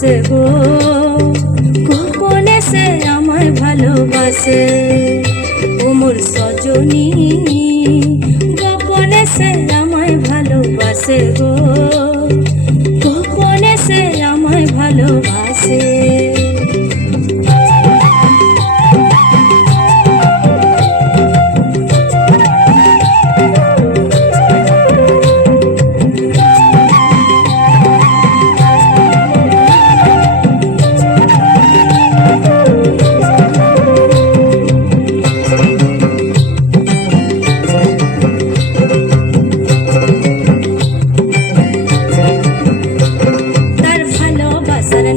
ভালোবাসে গো, গোপনে সে আমায় ভালোবাসে। ও মোর সজনী গোপনে সে আমায় ভালোবাসে গো, গোপনে সে আমায় ভালোবাসে।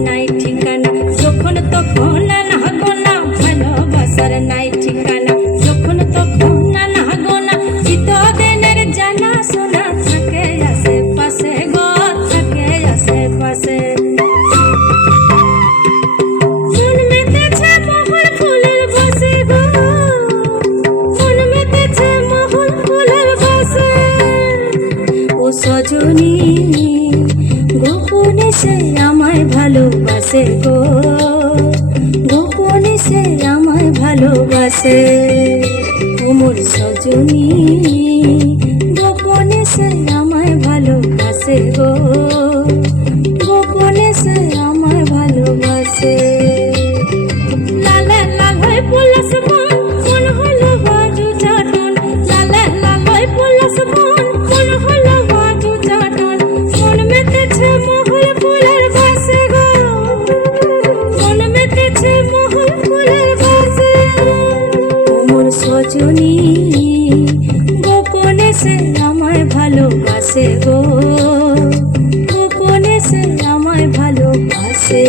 নাই ঠিকানা যখন তখন না গোনা, ভালোবাসার নাই ঠিকানা যখন তখন না গোনা। চিতদিনের জানা শোনা থাকে আশেপাশে গো, থাকে আশেপাশে। মন মেতেছে মহল ফুলের বসে গো, মন মেতেছে মহল ফুলের বসে। ও সজনী গোপনে সে আমায় ভালোবাসে গো, গোপনে সে আমায় ভালোবাসে। ও মোর সজনী গোপনে সে আমায় ভালোবাসে গো, গোপনে সে আমায় ভালোবাসে। লালে লালে পলাশ মন, মন হলো বাজু চাটন। লালে লালে পলাশ মন, মন হলো বাজু চাটন। মন মেতেছে মহল ফুলের বাসে গো, মন মেতেছে মহল ফুলের বাসে। ও মোর সজনী গোপনে সে আমায় ভালোবাসে গো, গোপনে সে আমায় ভালোবাসে।